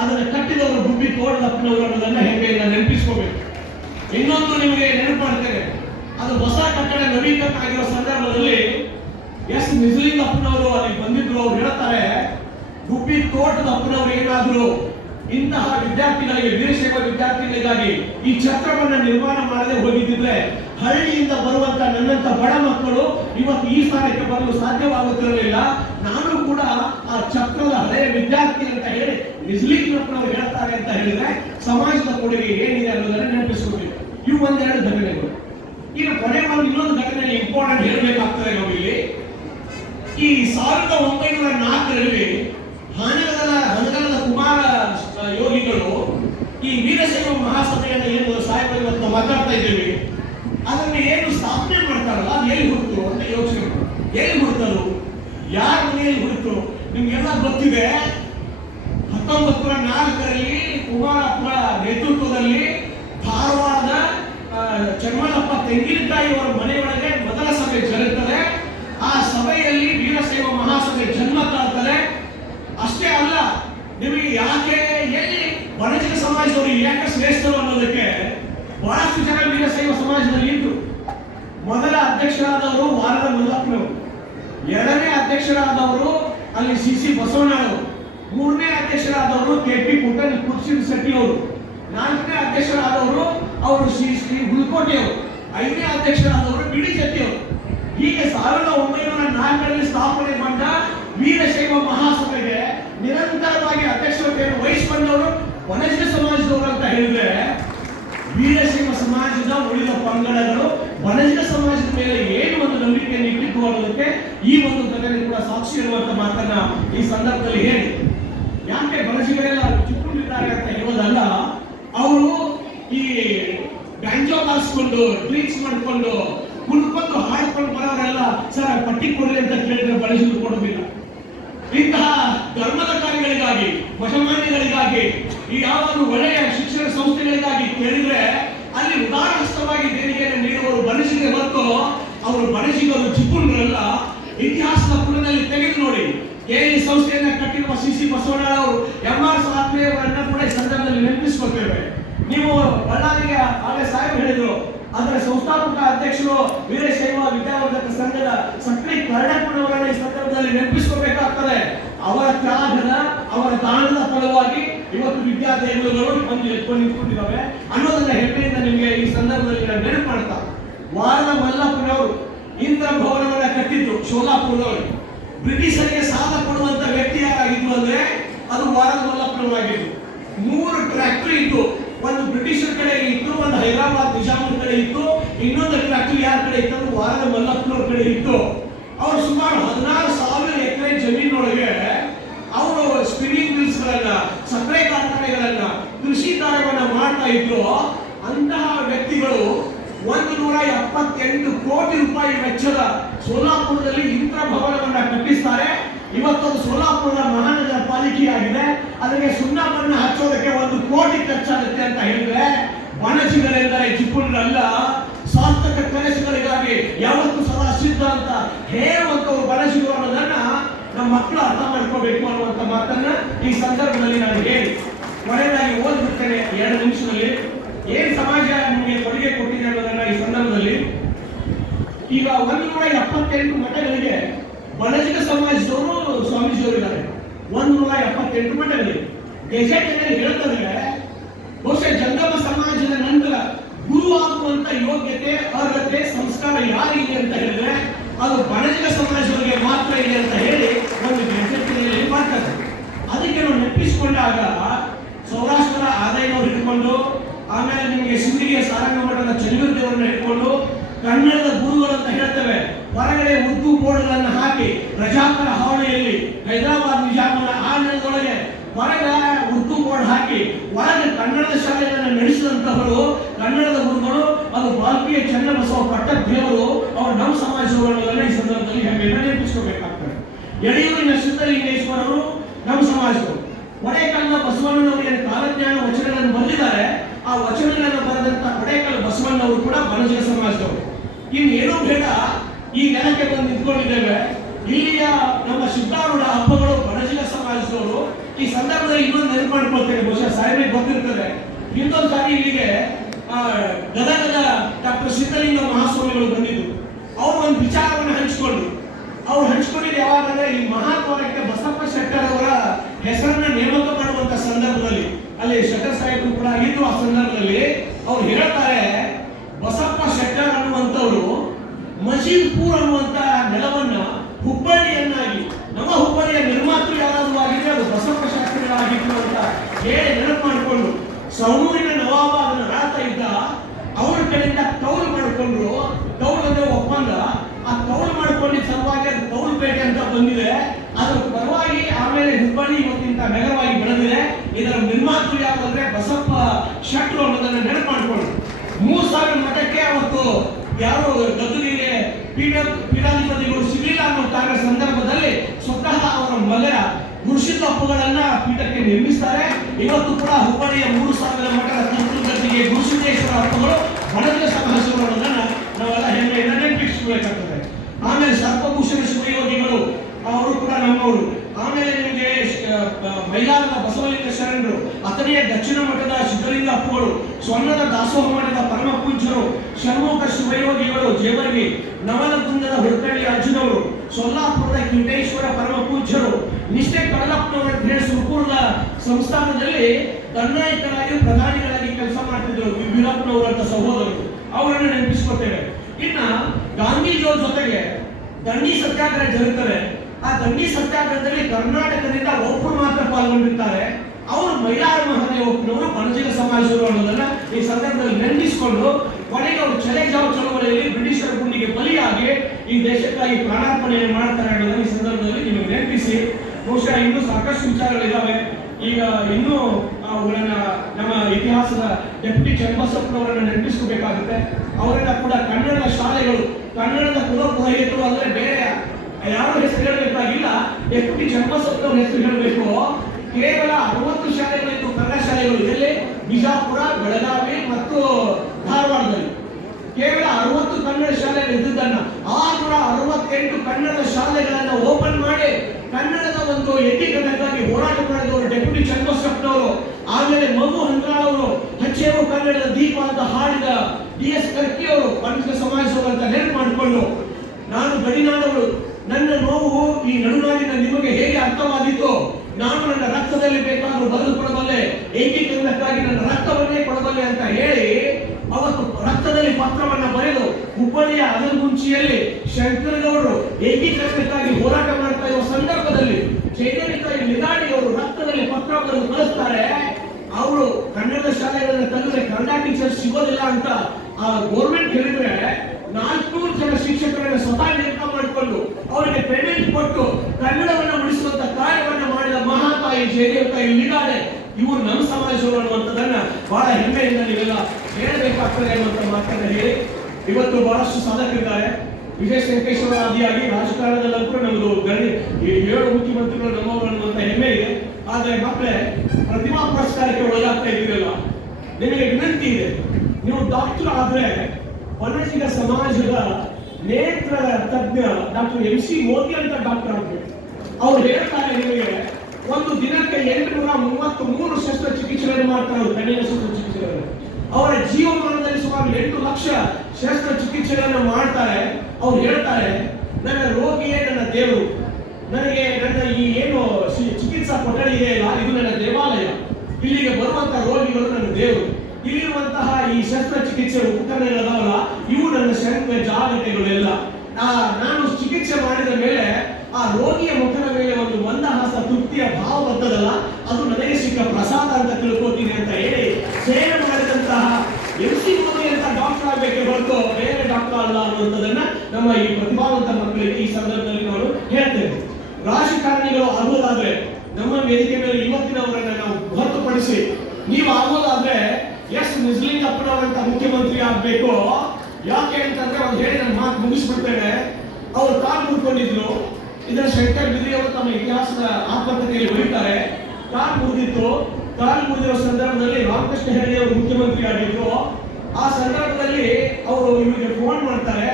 ಅದನ್ನು ಕಟ್ಟಿದವರು ಗುಬ್ಬಿ ತೋಡದಪ್ಪನವರು ಅನ್ನೋದನ್ನ ಹೆಮ್ಮೆಯಿಂದ ನೆನಪಿಸ್ಕೋಬೇಕು. ಇನ್ನೊಂದು ನಿಮಗೆ ನೆನಪು ಮಾಡ್ತೇನೆ, ಅದು ಹೊಸ ಕಟ್ಟಡ ನವೀಕರಣ ಆಗಿರೋ ಸಂದರ್ಭದಲ್ಲಿ ಎಸ್ ನಿಜಲಿಂಗಪ್ಪನವರು ಅಲ್ಲಿ ಬಂದಿದ್ರು, ಅವ್ರು ಹೇಳ್ತಾರೆ, ಗುಬ್ಬಿ ತೋಟದ ಅಪ್ಪನವರು ಏನಾದ್ರು ಇಂತಹ ವಿದ್ಯಾರ್ಥಿಗಳಿಗೆ, ವೀರಶೈವ ವಿದ್ಯಾರ್ಥಿಗಳಿಗಾಗಿ ಈ ಛತ್ರವನ್ನ ನಿರ್ಮಾಣ ಮಾಡದೆ ಹೋಗಿದ್ದಿದ್ರೆ ಹಳ್ಳಿಯಿಂದ ಬರುವಂತ ನನ್ನಂತ ಬಡ ಮಕ್ಕಳು ಇವತ್ತು ಈ ಸ್ಥಾನಕ್ಕೆ ಬರಲು ಸಾಧ್ಯವಾಗುತ್ತಿರಲಿಲ್ಲ. ನಾನು ಕೂಡ ಆ ಛತ್ರದ ಹಳೆಯ ವಿದ್ಯಾರ್ಥಿ ಅಂತ ಹೇಳಿ ನಿಜ್ಲಿಂಗಪ್ಪನವರು ಹೇಳ್ತಾರೆ ಅಂತ ಹೇಳಿದ್ರೆ ಸಮಾಜದ ಕೊಡುಗೆ ಏನಿದೆ ಅನ್ನೋದನ್ನ ನೆನಪಿಸಿಕೊಂಡಿದೆ ಇವು ಒಂದೆರಡು ಘಟನೆಗಳು. ಈಗ ಕೊನೆ ಒಂದು ಇನ್ನೊಂದು ಘಟನೆ ಇಂಪಾರ್ಟೆಂಟ್ ಹೇಳಬೇಕಾಗ್ತದೆ ನಾವು ಇಲ್ಲಿ ಈ ಸಾವಿರದ ಒಂಬೈನೂರ ನಾಲ್ಕರಲ್ಲಿ ಹಾನಗಲದ ಹನಗಲದ ಕುಮಾರ ಯೋಗಿಗಳು ಈ ವೀರಶೈವ ಮಹಾಸಭೆಯನ್ನು ಏನು ಸಾಹೇಬರು ಇವತ್ತು ಮಾತಾಡ್ತಾ ಇದ್ದೀವಿ ಅದನ್ನು ಏನು ಸ್ಥಾಪನೆ ಮಾಡ್ತಾರಲ್ಲ, ಅದು ಎಲ್ಲಿ ಹುಡುಕ್ತು ಅಂತ ಯೋಚನೆ ಎಲ್ಲಿ ಹುಡುಕರು ಯಾರ ಮನೆಯಲ್ಲಿ ಹುಡುಕ್ತು ನಿಮ್ಗೆಲ್ಲ ಗೊತ್ತಿದೆ ಹತ್ತೊಂಬತ್ತು ನೂರ ನಾಲ್ಕರಲ್ಲಿ ಕುಮಾರಪ್ಪ ನೇತೃತ್ವದಲ್ಲಿ ಧಾರವಾಡದ ಚನ್ನಮಲ್ಲಪ್ಪ ತೆಂಗಿನಕಾಯಿ ಅವರ ಮನೆಯೊಳಗೆ ಮೊದಲ ಸಭೆ ಜರುಗುತ್ತದೆ ಆ ಸಭೆಯಲ್ಲಿ ವೀರಶೈವ ಮಹಾಸಭೆ ಜನ್ಮ ತಾಳ್ತದೆ. ಅಷ್ಟೇ ಅಲ್ಲ, ನಿಮಗೆ ಯಾಕೆ ಎಲ್ಲಿ ಬಣಜಿಗ ಸಮಾಜದವರು, ಯಾಕೆ ಶ್ರೇಷ್ಠರು ಅನ್ನೋದಕ್ಕೆ ಬಹಳಷ್ಟು ಜನ ವೀರಶೈವ ಸಮಾಜದಲ್ಲಿ ಇದ್ದು ಮೊದಲ ಅಧ್ಯಕ್ಷರಾದವರು ವಾರದ ಮಲ್ಲಪ್ಪನವರು ಎರಡನೇ ಅಧ್ಯಕ್ಷರಾದವರು ಅಲ್ಲಿ ಸಿ ಸಿ ಬಸವಣ್ಣವರು ಮೂರನೇ ಅಧ್ಯಕ್ಷರಾದವರು ಕೆ ಪಿ ಪುಟ್ಟನ್ ಕುರ್ಸಿನ್ ಶೆಟ್ಟಿ ಅವರು. ನಾಲ್ಕನೇ ಅಧ್ಯಕ್ಷರಾದವರು ಅವರು ಶ್ರೀ ಶ್ರೀ ಹುಲ್ಕೋಟೆಯವರು ಐದನೇ ಅಧ್ಯಕ್ಷರಾದವರು ಬಿಡಿ ಶೆಟ್ಟಿಯವರು ಹೀಗೆ ಸಾವಿರದ ಒಂಬೈನೂರ ನಾಲ್ಕರಲ್ಲಿ ಬಂದ ವೀರಶೈವ ವನಜ ಸಮಾಜದವರು ಅಂತ ಹೇಳಿದ್ರೆ, ವೀರಶೈವ ಸಮಾಜದ ಉಳಿದ ಪಂಗಡಗಳು ವನಜ ಸಮಾಜದ ಮೇಲೆ ಏನು ಒಂದು ನಂಬಿಕೆಯನ್ನು ಇಟ್ಟಿದ್ದು ಅನ್ನೋದಕ್ಕೆ ಈ ಒಂದು ಘಟನೆ ಕೂಡ ಸಾಕ್ಷಿ ಇರುವಂತ ಮಾತನ್ನ ಈ ಸಂದರ್ಭದಲ್ಲಿ ಹೇಳಿ. ಯಾಕೆ ವನಶಿಗಳೆಲ್ಲ ಚಿಕ್ಕುಳಿದ್ದಾರೆ ಅಂತ ಹೇಳೋದಲ್ಲ, ಅವರು ಈ ಬ್ಯಾಂಜೋ ಕಾಸ್ಕೊಂಡು ಡ್ರಿಂಕ್ಸ್ ಮಾಡಿಕೊಂಡು ಕುಡ್ಕೊಂಡು ಹಾಡ್ಕೊಂಡು ಬರೋರೆಲ್ಲ, ಸರ್ ಪಟ್ಟಿ ಕೊಡ್ರಿ ಅಂತ ಕೇಳಿದ್ರೆ ಬಳಸಿದ್ರು ಕೊಡೋದಿಲ್ಲ. ಇಂತಹ ಧರ್ಮದ ಕಾರ್ಯಗಳಿಗಾಗಿ, ವಶಮಾನ್ಯಗಳಿಗಾಗಿ ಈ ಯಾವಾಗಲೂ ಒಳ್ಳೆಯ ಶಿಕ್ಷಣ ಸಂಸ್ಥೆಗಳಿಗಾಗಿ ಕೇಳಿದ್ರೆ ಅಲ್ಲಿ ಉದಾರಹಸ್ತವಾಗಿ ದೇಣಿಗೆಯನ್ನು ನೀಡುವವರು ಮನಸ್ಸಿಗೆ ಹೊರತು ಅವರು ಬನಸಿಗರು ಚಿಕ್ಕುಂಡ್ರಲ್ಲ ಇತಿಹಾಸದ ಪುಟದಲ್ಲಿ ತೆಗೆದು ನೋಡಿ. ಈ ಸಂಸ್ಥೆಯನ್ನ ಕಟ್ಟಿರುವ ಸಿ ಸಿ ಬಸವಣ್ಣ ಅವರು ಎಂ ಆರ್ ಕೂಡ ಈ ಸಂದರ್ಭದಲ್ಲಿ ನೆನಪಿಸ್ಕೊಳ್ತೇವೆ. ನೀವು ಬಳ್ಳಾರಿಗೆ ಆಗಲೇ ಸಾಹೇಬ್ ಹೇಳಿದ್ರು, ಅದರ ಸಂಸ್ಥಾಪಕ ಅಧ್ಯಕ್ಷರು ವೀರಶೈವ ವಿದ್ಯಾವರ್ಧಕ ಸಂಘದ ಸಕ್ರಿ ಕರಡಪ್ಪನವರನ್ನ ಈ ಸಂದರ್ಭದಲ್ಲಿ ನೆನಪಿಸ್ಕೋಬೇಕಾಗ್ತದೆ ಅವರ ತ್ಯಾಗದ, ಅವರ ವಿದ್ಯಾರ್ಥಿಗಳು ಬಂದು ಎತ್ಕೊಂಡು ನಿಂತ್ಕೊಂಡಿದ್ದಾವೆ. ಅನ್ನೋದನ್ನ ಹೆಮ್ಮೆಯಿಂದ ನಿಮಗೆ ಈ ಸಂದರ್ಭದಲ್ಲಿ ನಾನು ನೆನಪು ಮಾಡ್ತಾ ವಾರದ ಮಲ್ಲಪ್ಪನವರು ಇಂದ್ರ ಭವನವನ್ನ ಕಟ್ಟಿದ್ದು ಶೋಲಾಪುರದವರು. ಬ್ರಿಟಿಷರಿಗೆ ಸಾಲ ಕೊಡುವಂತ ವ್ಯಕ್ತಿ ಯಾರಾಗಿದ್ರು ಅಂದ್ರೆ ಅದು ವಾರದ ಮಲ್ಲಪ್ಪನವರಾಗಿದ್ದು ಮೂರು ಟ್ರ್ಯಾಕ್ಟರ್ ಇತ್ತು. ಒಂದು ಬ್ರಿಟಿಷರ ಕಡೆ ಇತ್ತು, ಒಂದು ಹೈದರಾಬಾದ್, ನಿಜಾಮರ ಕಡೆ ಇತ್ತು. ಇನ್ನೊಂದು ಟ್ರ್ಯಾಕ್ಟರ್ ಯಾರ ಕಡೆ ಇತ್ತು ವಾರದ ಮಲ್ಲಪ್ಪನವ್ರ ಕಡೆ ಇತ್ತು. ಅವ್ರು ಸುಮಾರು ಹದಿನಾರು ಸಾವಿರ ಮಾಡ್ತಾ ಇದ್ರು, ಅಂತಹ ವ್ಯಕ್ತಿಗಳು ಒಂದು ನೂರ ಎಪ್ಪತ್ತೆಂಟು ಕೋಟಿ ರೂಪಾಯಿ ವೆಚ್ಚದ ಸೋಲಾಪುರದಲ್ಲಿ ಇಂದ್ರ ಭವನವನ್ನ ಕಟ್ಟಿಸ್ತಾರೆ. ಇವತ್ತೊಂದು ಸೋಲಾಪುರದ ಮಹಾನಗರ ಪಾಲಿಕೆಯಾಗಿದೆ. ಅದಕ್ಕೆ ಸುಣ್ಣ ಹಚ್ಚೋದಕ್ಕೆ ಒಂದು ಕೋಟಿ ಖರ್ಚಾಗುತ್ತೆ ಅಂತ ಹೇಳಿದ್ರೆ, ವನಜಿಗಳೆಂದರೆ ಚಿಕ್ಕಲ್ಲ ಸಾರ್ಥಕ ಕನಸುಗಳಿಗಾಗಿ ಯಾವತ್ತೂ ಸದಾ ಸಿದ್ಧ ಅಂತ ಹೇಳುವಂತವ್ರು ಬನಸಿಗರು ಅನ್ನೋದನ್ನ ನಮ್ಮ ಮಕ್ಕಳು ಅರ್ಥ ಮಾಡ್ಕೋಬೇಕು ಅನ್ನುವಂಥ ಮಾತನ್ನ ಈ ಸಂದರ್ಭದಲ್ಲಿ ನಾನು ಹೇಳಿ. ಕೊನೆಯದಾಗಿ ಓದ್ಬಿಡ್ತೇನೆ ಎರಡು ನಿಮಿಷದಲ್ಲಿ ಏನ್ ಸಮಾಜ ನಿಮಗೆ ಕೊಡುಗೆ ಕೊಟ್ಟಿದೆ ಅನ್ನೋದನ್ನ ಈ ಸಂದರ್ಭದಲ್ಲಿ. ಈಗ ಒಂದು ನೂರ ಎಪ್ಪತ್ತೆಂಟು ಮಠಗಳಿಗೆ ಬಡಜಿನ ಸಮಾಜದವರು ಸ್ವಾಮೀಜಿಯವರು ಇದ್ದಾರೆ ಒಂದು ನೂರ ಎಪ್ಪತ್ತೆಂಟು ಮಠಗಳಿಗೆ. ಗೆಜೆಟ್ ಹೇಳ್ತದೆ ಬಹುಶಃ ಜಂಗಮ ಸಮಾಜದ ನಂತರ ಗುರು ಆಗುವಂತ ಯೋಗ್ಯತೆ, ಅರ್ಹತೆ, ಸಂಸ್ಕಾರ ಯಾರಿಗೆ ಅಂತ ಹೇಳಿದ್ರೆ, ಅದು ಬಣಜಿಗ ಸಮಾಜದವರಿಗೆ ಮಾತ್ರ ಇದೆ ಅಂತ ಹೇಳಿ ಒಂದು ಗೆಜೆಟ್ ಮಾಡ್ತಾರೆ ಅದಕ್ಕೆ ನಾವು ನೆನಪಿಸಿಕೊಂಡಾಗ ಸೌರಾಷ್ಟ್ರದ ಆದಾಯವನ್ನು ಹಿಡ್ಕೊಂಡು ಆಮೇಲೆ ನಿಮಗೆ ಸಿಂಧಿಗೆ ಸಾರಂಗ ಮಠದ ಚಂದ್ರ ದೇವರನ್ನ ಹಿಡ್ಕೊಂಡು ಕನ್ನಡದ ಗುರುಗಳು ಅಂತ ಹೇಳ್ತೇವೆ. ಹೊರಗಡೆ ಉರ್ದು ಬೋರ್ಡ್ಗಳನ್ನು ಹಾಕಿ ರಜಾಕರ ಹಾವಳಿಯಲ್ಲಿ ಹೈದರಾಬಾದ್ ನಿಜಾಮರ ಆಡಳಿತದೊಳಗೆ ಹೊರಗೆ ಉರ್ದು ಬೋರ್ಡ್ ಹಾಕಿ ಒಳಗೆ ಕನ್ನಡದ ಶಾಲೆಗಳನ್ನು ನಡೆಸಿದಂತಹವರು, ಕನ್ನಡದ ಗುರುಗಳು, ಅದು ಬಾಲ್ಕಿಯ ಚನ್ನಬಸವ ಪಟ್ಟದೇವರು ಅವರು ನಮ್ಮ ಸಮಾಜವನ್ನು ಈ ಸಂದರ್ಭದಲ್ಲಿ ಹೆಮ್ಮೆಯನ್ನು ನೆನಪಿಸ್ಕೋಬೇಕಾಗ್ತದೆ. ಯಡಿಯೂರಿನ ಸಿದ್ದಲಿಂಗೇಶ್ವರರು ನಮ್ಮ ಸಮಾಜದವರು. ಒಡೆಕಲ್ನ ಬಸವಣ್ಣನವರಿಗೆ ಕಾಲಜ್ಞಾನ ವಚನಗಳನ್ನು ಬರೆದಿದ್ದಾರೆ. ಆ ವಚನಗಳನ್ನು ಬರೆದಂತ ಒಡೆಕಲ್ ಬಸವಣ್ಣವರು ಕೂಡ ಬನಜನ ಸಮಾಜದವರು. ಇನ್ನು ಏನೂ ಬೇಡ, ಈ ನೆಲಕ್ಕೆ ಬಂದು ನಿಂತ್ಕೊಂಡಿದ್ದೇವೆ. ಇಲ್ಲಿಯ ನಮ್ಮ ಸಿದ್ದಾರೂಢ ಹಬ್ಬಗಳು ಬನಜನ ಸಮಾಜದವರು. ಈ ಸಂದರ್ಭದಲ್ಲಿ ಇನ್ನೊಂದು ನೆನಪು ಮಾಡ್ಕೊಳ್ತೇನೆ, ಬಹುಶಃ ಸಾಹೇಬ್ರಿಗೆ ಗೊತ್ತಿರ್ತದೆ. ಇನ್ನೊಂದು ಸಾರಿ ಇಲ್ಲಿಗೆ ಗದಗದ ಡಾಕ್ಟರ್ ಸಿದ್ದಲಿಂಗ ಮಹಾಸ್ವಾಮಿಗಳು ಬಂದಿದ್ದು. ಅವರು ಒಂದು ವಿಚಾರವನ್ನು ಹಂಚಿಕೊಂಡು ಅವ್ರು ಹಂಚ್ಕೊಂಡಿದ್ದು ಯಾವಾಗ ಅಂದ್ರೆ ಈ ಮಹಾದ್ವಾರಕ್ಕೆ ಬಸಪ್ಪ ಶೆಟ್ಟರ್ ಅವರ ಹೆಸರನ್ನ ನೇಮಕ ಮಾಡುವಂತ ಸಂದರ್ಭದಲ್ಲಿ, ಅಲ್ಲಿ ಶೆಟ್ಟರ್ ಸಾಹೇಬರು ಕೂಡ ಆಗಿದ್ದು ಆ ಸಂದರ್ಭದಲ್ಲಿ ಅವ್ರು ಹೇಳ್ತಾರೆ, ಬಸಪ್ಪ ಶೆಟ್ಟರ್ ಅನ್ನುವಂಥವ್ರು ಮಜೀದ್ಪುರ್ ಅನ್ನುವಂತ ನೆಲವನ್ನ ಹುಬ್ಬಳ್ಳಿಯನ್ನಾಗಿ, ನಮ್ಮ ಹುಬ್ಬಳ್ಳಿಯ ನಿರ್ಮಾತೃ ಯಾರಾದರೂ ಆಗಿದ್ರೆ ಅದು ಬಸಪ್ಪ ಶಾಸ್ತ್ರಿಗಳಾಗಿತ್ತು ಅಂತ ಹೇಳಿ ನೆನಪು ಮಾಡಿಕೊಂಡು, ಸೌನೂರಿನ ನವಾಬ ಅದನ್ನು ರಾತ ಇದ್ದ ಅವ್ರ ಕಡೆಯಿಂದ ಕೌಲು ಮಾಡಿಕೊಂಡ್ರು. ಕೌಲು ಅಂದ್ರೆ ಒಪ್ಪಂದ. ಆ ಕೌಲು ಮಾಡ್ಕೊಂಡಿದ್ದ ಸಲುವಾಗಿ ಅದು ಕೌಲುಪೇಟೆ ಅಂತ ನಿರ್ಮಾತೃ ಯಾವಂದ್ರೆ ಬಸಪ್ಪ ಶೆಟ್ರು ಅನ್ನೋದನ್ನ ನೆನಪು ಮಾಡ್ಕೊಂಡು ಮೂರ್ ಸಾವಿರ ಮಠಕ್ಕೆ ಅವತ್ತು ಯಾರು ಗದುಗಿಗೆ ಪೀಠ ಪೀಠಾಧಿಪತಿಗಳು ಸಿಗಲಿಲ್ಲ ಅನ್ನೋ ಕಾರಣ ಸಂದರ್ಭದಲ್ಲಿ ಸ್ವತಃ ಅವರ ಮಗನ ಋಷಿ ತಪ್ಪುಗಳನ್ನ ಪೀಠಕ್ಕೆ ನಿರ್ಮಿಸ್ತಾರೆ. ಇವತ್ತು ಕೂಡ ಹುಬ್ಬಳ್ಳಿಯ ಮೂರು ಸಾವಿರ ಮಠದ ಕರ್ತೃಗತಿಗೆ ಗುರುಸಿದ್ದೇಶ್ವರ ಹಬ್ಬಗಳು ಸಮಾಜಗಳು ಅನ್ನೋದನ್ನ ನಾವೆಲ್ಲ ಹೆಮ್ಮೆಯಿಂದ ನೆನಪಿಸಬೇಕಾಗ್ತದೆ ಆಮೇಲೆ ಸರ್ಪಭೂಷಣ ಶಿವಯೋಗಿಗಳು, ಅವರು ಕೂಡ ನಮ್ಮವರು. ಆಮೇಲೆ ನಿಮಗೆ ಮೈಲಾರದ ಬಸವಲಿಂಗ ಶರಣರು ಅತನೆಯ ದಕ್ಷಿಣ ಮಠದ ಸಿದ್ಧಲಿಂಗ ಅಪ್ಪುಗಳು, ಸ್ವರ್ಣದ ದಾಸೋಹ ಮಠದ ಪರಮ ಪೂಜ್ಯರು, ಷಣ್ಮುಖ ಶಿವಯೋಗಿಗಳು ಜೇವರ್ಗಿ ನವಲಗುಂದದ ಹುಡುಕಳ್ಳಿ ಅರ್ಜುನವರು ಸೊಲ್ಲಾಪುರದ ಕಿಂಟೇಶ್ವರ ಪರಮ ಪೂಜ್ಯರು, ನಿಷ್ಠೆ ಕಡಲಪ್ಪನವರ ಹೇಳಿ ಸುರ್ಪುರದ ಸಂಸ್ಥಾನದಲ್ಲಿ ದಂಡಾಯಕರಾಗಿ ಪ್ರಧಾನಿಗಳಾಗಿ ಕೆಲಸ ಮಾಡ್ತಿದ್ರು ವಿಭಿರಪ್ಪನವರಂತ ಸಹೋದರರು. ಅವರನ್ನು ನೆನಪಿಸ್ಕೊತೇವೆ ಇನ್ನ ಗಾಂಧೀಜಿಯವ್ರ ಜೊತೆಗೆ ದಂಡಿ ಸತ್ಯಾಗ್ರಹ ಜರುಗುತ್ತದೆ ಆ ದಂಡಿ ಸತ್ಯಾಗ್ರಹದಲ್ಲಿ ಕರ್ನಾಟಕದಿಂದ ಒಬ್ಬರು ಮಾತ್ರ ಪಾಲ್ಗೊಂಡಿರ್ತಾರೆ. ಅವರು ಮೈಲಾರ ಒಬ್ಬರು ಪಣಜಿಗ ಸಮಾಜರು ಅನ್ನೋದನ್ನ ಈ ಸಂದರ್ಭದಲ್ಲಿ ನೆನಪಿಸಿಕೊಂಡು ಕೊನೆಗೆ ಅವರು ಚಲೆಜಾವ್ ಚಳವಳಿಯಲ್ಲಿ ಬ್ರಿಟಿಷರ ಗುಂಡಿಗೆ ಬಲಿಯಾಗಿ ಈ ದೇಶಕ್ಕಾಗಿ ಪ್ರಾಣಾರ್ಪಣೆಯನ್ನು ಮಾಡ್ತಾರೆ ಅನ್ನೋದನ್ನ ಈ ಸಂದರ್ಭದಲ್ಲಿ ನಿಮಗೆ ನೆನಪಿಸಿ. ಬಹುಶಃ ಇನ್ನೂ ಸಾಕಷ್ಟು ವಿಚಾರಗಳಿದ್ದಾವೆ ಈಗ ಇನ್ನೂ ಅವುಗಳನ್ನ ನಮ್ಮ ಇತಿಹಾಸದ ಡೆಪ್ಯೂಟಿ ಚನ್ನಬಸಪ್ಪನವರನ್ನ ನೆನಪಿಸ್ಕೋಬೇಕಾಗುತ್ತೆ. ಅವರನ್ನ ಕೂಡ ಕನ್ನಡದ ಶಾಲೆಗಳು, ಕನ್ನಡದ ಕುಲ ಪುರೋಹಿತರು ಅಂದ್ರೆ ಯಾವ ಹೆಸರು ಹೇಳಬೇಕಾಗಿಲ್ಲ ಡೆಪ್ಟಿ ಚನ್ನಬಸಪ್ಪನವ್ರ ಹೆಸರು ಹೇಳಬೇಕು. ಕೇವಲ ಅರವತ್ತು ಶಾಲೆಗಳಿತ್ತು ಕನ್ನಡ ಶಾಲೆಗಳು ಎಲ್ಲಿ ಬಿಜಾಪುರ, ಬೆಳಗಾವಿ ಮತ್ತು ಧಾರವಾಡದಲ್ಲಿ. ಕೇವಲ ಅರವತ್ತು ಕನ್ನಡ ಶಾಲೆಗಳು ಇದ್ದುದನ್ನ ಆರ್ನೂರ ಅರವತ್ತೆಂಟು ಕನ್ನಡ ಶಾಲೆಗಳನ್ನ ಓಪನ್ ಮಾಡಿ ಕನ್ನಡದ ಒಂದು ಏಕೀಕರಣಕ್ಕಾಗಿ ಹೋರಾಟ ಮಾಡಿದವರು ಡೆಪ್ಯೂಟಿ ಚನ್ನಬಸಪ್ಪನವರು. ಆಮೇಲೆ ಮಗು ಹಂದ್ರಾಳವರು ಹಚ್ಚೇವು ಕನ್ನಡದ ದೀಪ ಅಂತ ಹಾಡಿದ ಡಿ ಎಸ್ ಕರ್ಕಿ ಅವರು ಪಂಚ ಸಮಾಜ ಅಂತ ನೆನಪು ಮಾಡಿಕೊಂಡು ನಾನು ಗಡಿನಾಡವರು ನನ್ನ ನೋವು ಈ ನಡುನಾಡಿನ ನಿಮಗೆ ಹೇಗೆ ಅರ್ಥವಾದೀತು, ನಾನು ನನ್ನ ರಕ್ತದಲ್ಲಿ ಬೇಕಾದರೂ ಬದಲು ಕೊಡಬಲ್ಲೆ, ಏಕೀಕರಣಕ್ಕಾಗಿ ನನ್ನ ರಕ್ತವನ್ನೇ ಕೊಡಬಲ್ಲೆ ಅಂತ ಹೇಳಿ, ಅವತ್ತು ರಕ್ತದಲ್ಲಿ ಪತ್ರವನ್ನ ಬರೆದು ಹುಬ್ಬಳ್ಳಿಯ ಅಗಲಗುಂಚಿಯಲ್ಲಿ ಶಂಕರಗೌಡರು ಏಕೀಕರಣಕ್ಕಾಗಿ ಹೋರಾಟ ಮಾಡ್ತಾ ಇರುವ ಸಂದರ್ಭದಲ್ಲಿ ಚೈತನ್ಯಕಾಯಿ ನಿಧಾಡಿ ಅವರು ರಕ್ತದಲ್ಲಿ ಪತ್ರ ಬರೆದು ಕಳಿಸ್ತಾರೆ ಅವರು ಕನ್ನಡ ಶಾಲೆಗಳನ್ನು ತಂದ್ರೆ ಕನ್ನಡ ಟೀಚರ್ ಸಿಗೋದಿಲ್ಲ ಅಂತ ಆ ಗೌರ್ಮೆಂಟ್ ಹೇಳಿದ್ರೆ ನಾಲ್ಕು ಜನ ಶಿಕ್ಷಕರನ್ನ ಸ್ವತಃ ನೇಮಕ ಮಾಡಿಕೊಂಡು ಅವರಿಗೆ ಪೇಮೆಂಟ್ ಕೊಟ್ಟು ಕನ್ನಡವನ್ನ ಉಳಿಸುವಂತ ಕಾರ್ಯವನ್ನ ಮಾಡಿದ ಮಹಾತಾಯಿ ಜಯದೇವತಾಯಿ ಇಲ್ಲಿದ್ದಾರೆ. ಇವರು ನಮ್ಮ ಸಮಾಜದವರು ಅನ್ನುವಂಥದ್ದನ್ನ ಬಹಳ ಹೆಮ್ಮೆಯಿಂದ ನೀವೆಲ್ಲ ಹೇಳಬೇಕಾಗ್ತದೆ ಅನ್ನುವಂಥ ಮಾತನ್ನ ಹೇಳಿ ಇವತ್ತು ಬಹಳಷ್ಟು ಸಾಧಕರಿದ್ದಾರೆ. ವಿಜಯ ಸಂಕೇಶ್ವರ ಆದಿಯಾಗಿ ರಾಜಕಾರಣದಲ್ಲಂತೂ ನಮ್ಮದು ಗಣಿ ಏಳು ಮುಖ್ಯಮಂತ್ರಿಗಳು ನಮ್ಮವರು ಅನ್ನುವಂಥ ಹೆಮ್ಮೆ ಇದೆ. ಆದರೆ ಮಕ್ಕಳೇ, ಪ್ರತಿಮಾ ಪುರಸ್ಕಾರಕ್ಕೆ ಒಳಗಾಗ್ತಾ ಇದ್ದೀರಲ್ಲ. ನಿಮಗೆ ವಿನಂತಿ ಇದೆ. ನೀವು ಡಾಕ್ಟರ್ ಆದ್ರೆ ಪನ್ನಡಿಗ ಸಮಾಜದ ನೇತ್ರ ತಜ್ಞ ಡಾಕ್ಟರ್ ಎಂ ಸಿ ಮೋದಿ ಅಂತ ಡಾಕ್ಟರ್ ಅವರು. ಅವ್ರು ಹೇಳ್ತಾರೆ ನಿಮಗೆ, ಒಂದು ದಿನಕ್ಕೆ ಎಂಟುನೂರ ಮೂವತ್ತ್ ಮೂರು ಶಸ್ತ್ರಚಿಕಿತ್ಸೆಗಳನ್ನು ಮಾಡ್ತಾರೆ ಅವರು ಕಣ್ಣಿನ ಶಸ್ತ್ರಚಿಕಿತ್ಸೆಗಳನ್ನು. ಅವರ ಜೀವಮಾನದಲ್ಲಿ ಸುಮಾರು ಎಂಟು ಲಕ್ಷ ಶಸ್ತ್ರಚಿಕಿತ್ಸೆಗಳನ್ನು ಮಾಡ್ತಾರೆ. ಅವ್ರು ಹೇಳ್ತಾರೆ, ನನ್ನ ರೋಗಿಯೇ ನನ್ನ ದೇವರು. ನನಗೆ ನನ್ನ ಈ ಏನು ಚಿಕಿತ್ಸಾ ಕೊಠಡಿ ಇದೆಯಲ್ಲ ಇದು ನನ್ನ ದೇವಾಲಯ. ಇಲ್ಲಿಗೆ ಬರುವಂತ ರೋಗಿಗಳು ನನ್ನ ದೇವರು. ಇಲ್ಲಿರುವಂತಹ ಈ ಶಸ್ತ್ರಚಿಕಿತ್ಸೆ ಉಪಕರಣಗಳದಾವಲ್ಲ ಇವು ನನ್ನ ಶಂಕ ಜಾಗ್ರತೆಗಳೆಲ್ಲ ನಾನು ಚಿಕಿತ್ಸೆ ಮಾಡಿದ ಮೇಲೆ ಆ ರೋಗಿಯ ಮುಖದ ಮೇಲೆ ಒಂದು ಮಂದಹಾಸ ತೃಪ್ತಿಯ ಭಾವ ಬರ್ತದಲ್ಲ, ಅದು ನನಗೆ ಸಿಕ್ಕ ಪ್ರಸಾದ ಅಂತ ತಿಳ್ಕೊತೀನಿ ಅಂತ ಹೇಳಿ ಸೇವೆ ಮಾಡಿದಂತಹ ಎಂ ಸಿ ಮೋದಿ ಅಂತ ಡಾಕ್ಟರ್ ಆಗಬೇಕು ಹೊರತು ಬೇರೆ ಡಾಕ್ಟರ್ ಅಲ್ಲ ಅನ್ನುವಂಥದ್ದನ್ನ ನಮ್ಮ ಈ ಪ್ರತಿಭಾವಂತ ಮಕ್ಕಳಿಗೆ ಈ ಸಂದರ್ಭದಲ್ಲಿ ನಾನು ಹೇಳ್ತೇವೆ ರಾಜಕಾರಣಿಗಳು ಆಗೋದಾದ್ರೆ ನಮ್ಮ ವೇದಿಕೆ ಮೇಲೆ ಇವತ್ತಿನವರನ್ನ ನಾವು ಹೊರತುಪಡಿಸಿ, ನೀವು ಆಗೋದಾದ್ರೆ ಎಸ್ ನಿಜಲಿಂಗಪ್ಪನವರಂತ ಮುಖ್ಯಮಂತ್ರಿ ಆಗ್ಬೇಕು. ಯಾಕೆ ಅಂತಂದ್ರೆ ಅವ್ರು ಹೇಳಿ ನನ್ನ ಮಾತು ಮುಗಿಸ್ಬಿಡ್ತೇನೆ. ಅವ್ರು ಕಾಲು ಮುಡ್ಕೊಂಡಿದ್ರು ಇದರ ಶಂಕರ್ ಬಿದ್ರಿ ಅವರು ತಮ್ಮ ಇತಿಹಾಸದ ಆತ್ಮಕಥೆಯಲ್ಲಿ ಬರೀತಾರೆ. ಕಾರ್ ಮುರಿದಿತ್ತು ಕಾರ್ ಮುರಿದಿರೋ ಸಂದರ್ಭದಲ್ಲಿ ರಾಮಕೃಷ್ಣ ಹೆಗಡೆ ಅವರು ಮುಖ್ಯಮಂತ್ರಿ ಆಗಿದ್ರು. ಆ ಸಂದರ್ಭದಲ್ಲಿ ಅವರು ಇವರಿಗೆ ಫೋನ್ ಮಾಡ್ತಾರೆ.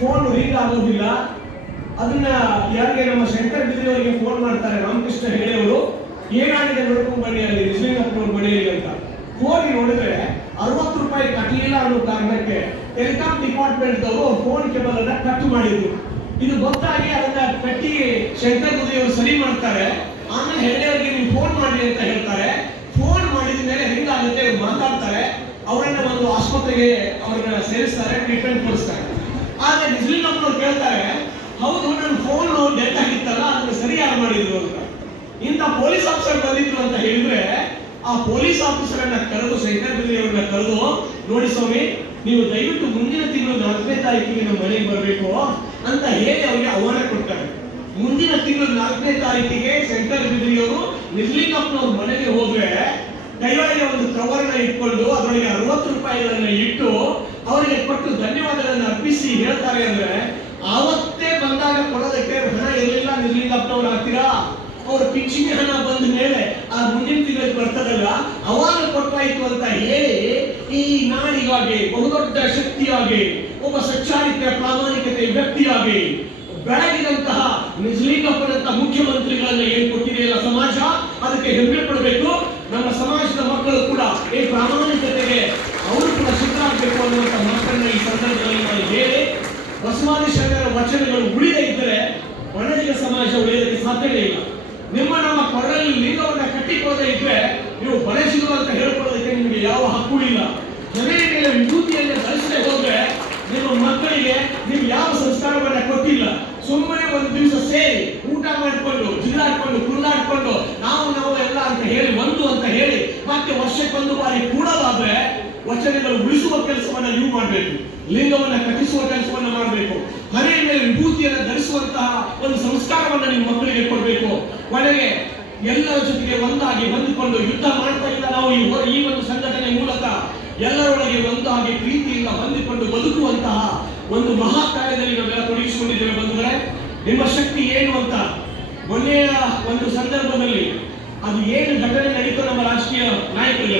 ಫೋನ್ ರಿಂಗ್ ಆಗೋದಿಲ್ಲ. ಅದನ್ನ ಯಾರಿಗೆ ನಮ್ಮ ಶಂಕರ್ ಬಿದ್ರಿ ಅವರಿಗೆ ಫೋನ್ ಮಾಡ್ತಾರೆ ರಾಮಕೃಷ್ಣ ಹೆಗಡೆ ಅವರು. ಏನಾಗಿದೆ ನೋಡ್ಕೊಂಡು ಬನ್ನಿ ಅಲ್ಲಿ ನಿಜಲಿಂಗಪ್ಪನವ್ರು ಬನ್ನಿ ಅಂತ. ಹೋಗಿ ನೋಡಿದ್ರೆ ಅರವತ್ತು ರೂಪಾಯಿ ಕಟ್ಟಲಿಲ್ಲ ಅನ್ನೋ ಕಾರಣಕ್ಕೆ ಟೆಲಿಕಾಂ ಡಿಪಾರ್ಟ್ಮೆಂಟ್ ಅವರು ಫೋನ್ ಕೇಬಲ್ ಅನ್ನ ಕಟ್ ಮಾಡಿದ್ರು. ಇದು ಗೊತ್ತಾಗಿ ಅದನ್ನ ಕಟ್ಟಿ ಶಂಕರ್ ಗುದಿಯವರು ಸರಿ ಮಾಡ್ತಾರೆ. ಆಮೇಲೆ ಹೆಗಡೆಯವರಿಗೆ ನೀವು ಫೋನ್ ಮಾಡಿ ಅಂತ ಹೇಳ್ತಾರೆ. ಫೋನ್ ಮಾಡಿದ ಮೇಲೆ ಹೆಂಗಾಗುತ್ತೆ ಮಾತಾಡ್ತಾರೆ. ಅವರನ್ನ ಒಂದು ಆಸ್ಪತ್ರೆಗೆ ಅವ್ರನ್ನ ಸೇರಿಸ್ತಾರೆ ಟ್ರೀಟ್ಮೆಂಟ್ ಕೊಡಿಸ್ತಾರೆ. ಆದ್ರೆ ಅವರು ಕೇಳ್ತಾರೆ, ಹೌದು ನನ್ನ ಫೋನ್ ಡೆತ್ ಆಗಿತ್ತಲ್ಲ, ಅದನ್ನ ಸರಿಯಾಗಿ ಮಾಡಿದ್ರು ಅಂತ. ಇಂಥ ಪೊಲೀಸ್ ಆಫೀಸರ್ ಬಂದಿದ್ರು ಅಂತ ಹೇಳಿದ್ರೆ ಆ ಪೊಲೀಸ್ ಆಫೀಸರ್ ಅನ್ನ ಕರೆದು ಅವ್ರನ್ನ ಕರೆದು, ನೋಡಿ ಸ್ವಾಮಿ, ನೀವು ದಯವಿಟ್ಟು ಮುಂದಿನ ತಿಂಗಳು ನಾಲ್ಕನೇ ತಾರೀಕಿಗೆ ನಮ್ಮ ಮನೆಗೆ ಬರಬೇಕು ಅಂತ ಹೇಳಿ ಅವರಿಗೆ ಆಹ್ವಾನ ಕೊಟ್ಟಾರೆ ಮುಂದಿನ ತಿಂಗಳು ನಾಲ್ಕನೇ ತಾರೀಕಿಗೆ ಸೆಂಟರ್ ಬಿದ್ರಿಯವರು ನಿರ್ಲಿಂಗಪ್ಪನ ಅವ್ರ ಮನೆಗೆ ಹೋದ್ರೆ ಕೈಯೊಳಗೆ ಒಂದು ಕವರ್ನ ಇಟ್ಕೊಂಡು ಅದರೊಳಗೆ ಅರವತ್ತು ರೂಪಾಯಿಗಳನ್ನ ಇಟ್ಟು ಅವರಿಗೆ ಕೊಟ್ಟು ಧನ್ಯವಾದಗಳನ್ನು ಅರ್ಪಿಸಿ ಹೇಳ್ತಾರೆ ಅಂದ್ರೆ, ಆವತ್ತೇ ಬಂದಾಗ ಕೊಡೋದಕ್ಕೆ ಹಣ ಇರಲಿಲ್ಲ ನಿರ್ಲಿಂಗಪ್ಪನವ್ರು ಆಗ್ತೀರಾ? ಅವ್ರ ಪಿಂಚಿಣಿ ಹಣ ಬಂದ ಮೇಲೆ ಮುಂದಿನ ತಿಂಗಳಿಗೆ ಬರ್ತದಲ್ಲ, ಅವಾಗ ಕೊಟ್ಟಾಯ್ತು ಅಂತ ಹೇಳಿ, ಈ ನಾಡಿಗಾಗಿ ಬಹುದೊಡ್ಡ ಶಕ್ತಿಯಾಗಿ ಒಬ್ಬ ಸಚ್ಚಾರಿತ್ಯ, ಪ್ರಾಮಾಣಿಕತೆ ವ್ಯಕ್ತಿಯಾಗಿ ಬೆಳಗಿದಂತಹ ನಿಜಲಿಂಗಪ್ಪನಂತಹ ಮುಖ್ಯಮಂತ್ರಿಗಳನ್ನ ಏನ್ ಕೊಟ್ಟಿದೆಯಲ್ಲ ಸಮಾಜ, ಅದಕ್ಕೆ ಹೆಮ್ಮೆ ಪಡಬೇಕು ನಮ್ಮ ಸಮಾಜದ ಮಕ್ಕಳು ಕೂಡ ಈ ಪ್ರಾಮಾಣಿಕತೆಗೆ ಅವರು ಕೂಡ ಸಿದ್ಧರಾಗಬೇಕು ಅನ್ನುವಂಥ ಮಾತನ್ನ ಈ ಸಂದರ್ಭದಲ್ಲಿ ನಾನು ಹೇಳಿ ಬಸವಾದಿ ಶಂಕರ ವಚನಗಳು ಉಳಿದೇ ಇದ್ದರೆ ಬಣಜಿಗ ಸಮಾಜ ಉಳಿಯೋದಕ್ಕೆ ಸಾಧ್ಯವೇ ಇಲ್ಲ. ನಿಮ್ಮ ನಮ್ಮ ಕೊರಳಲ್ಲಿ ಲಿಂಗವನ್ನ ಕಟ್ಟಿಕೊಳ್ಳದೆ ಇದ್ರೆ ನೀವು ಬಳಸಿದ್ರು ಅಂತ ಹೇಳ್ಕೊಳ್ಳೋದಕ್ಕೆ ನಿಮಗೆ ಯಾವ ಹಕ್ಕು ಇಲ್ಲ. ಜನರ ಮೇಲೆ ವಿಭೂತಿಯನ್ನು ಧರಿಸದೆ ಹೋದ್ರೆ ನಿಮ್ಮ ಮಕ್ಕಳಿಗೆ ನೀವು ಯಾವ ಸಂಸ್ಕಾರವನ್ನ ಕೊಟ್ಟಿಲ್ಲ. ಸುಮ್ಮನೆ ಒಂದು ದಿವಸ ಸೇರಿ ಊಟ ಮಾಡಿಕೊಂಡು, ಜಿಲ್ಲಾಡ್ಕೊಂಡು ಕುಲ್ಲಾಡ್ಕೊಂಡು ನಾವು ನಾವು ಎಲ್ಲ ಅಂತ ಹೇಳಿ, ಒಂದು ಅಂತ ಹೇಳಿ ಮತ್ತೆ ವರ್ಷಕ್ಕೊಂದು ಬಾರಿ ಕೂಡೋದಾದ್ರೆ ವಚನಗಳು ಉಳಿಸುವ ಕೆಲಸವನ್ನು ನೀವು ಮಾಡಬೇಕು. ಲಿಂಗವನ್ನು ಕಟ್ಟಿಸುವ ಕೆಲಸವನ್ನು ಮಾಡಬೇಕು. ಹರೆಯ ಮೇಲೆ ವಿಭೂತಿಯನ್ನು ಧರಿಸುವಂತಹ ಒಂದು ಸಂಸ್ಕಾರವನ್ನು ನಿಮ್ಮ ಮಕ್ಕಳಿಗೆ ಕೊಡಬೇಕು. ಕೊನೆಗೆ ಎಲ್ಲರ ಜೊತೆಗೆ ಒಂದಾಗಿ ಹೊಂದಿಕೊಂಡು ಯುದ್ಧ ಮಾಡ್ತಾ ಇಲ್ಲ ನಾವು ಈ ಒಂದು ಸಂಘಟನೆ ಮೂಲಕ ಎಲ್ಲರೊಳಗೆ ಒಂದಾಗಿ ಪ್ರೀತಿಯಿಂದ ಹೊಂದಿಕೊಂಡು ಬದುಕುವಂತಹ ಒಂದು ಮಹಾ ಕಾರ್ಯದಲ್ಲಿ ನಾವೆಲ್ಲ ತೊಡಗಿಸಿಕೊಂಡಿದ್ದೇವೆ ಬಂದರೆ ನಿಮ್ಮ ಶಕ್ತಿ ಏನು ಅಂತ ಮೊನ್ನೆಯ ಒಂದು ಸಂದರ್ಭದಲ್ಲಿ ಅದು ಏನು ಘಟನೆ ನಡೀತು ನಮ್ಮ ರಾಜಕೀಯ ನಾಯಕರಿಗೆ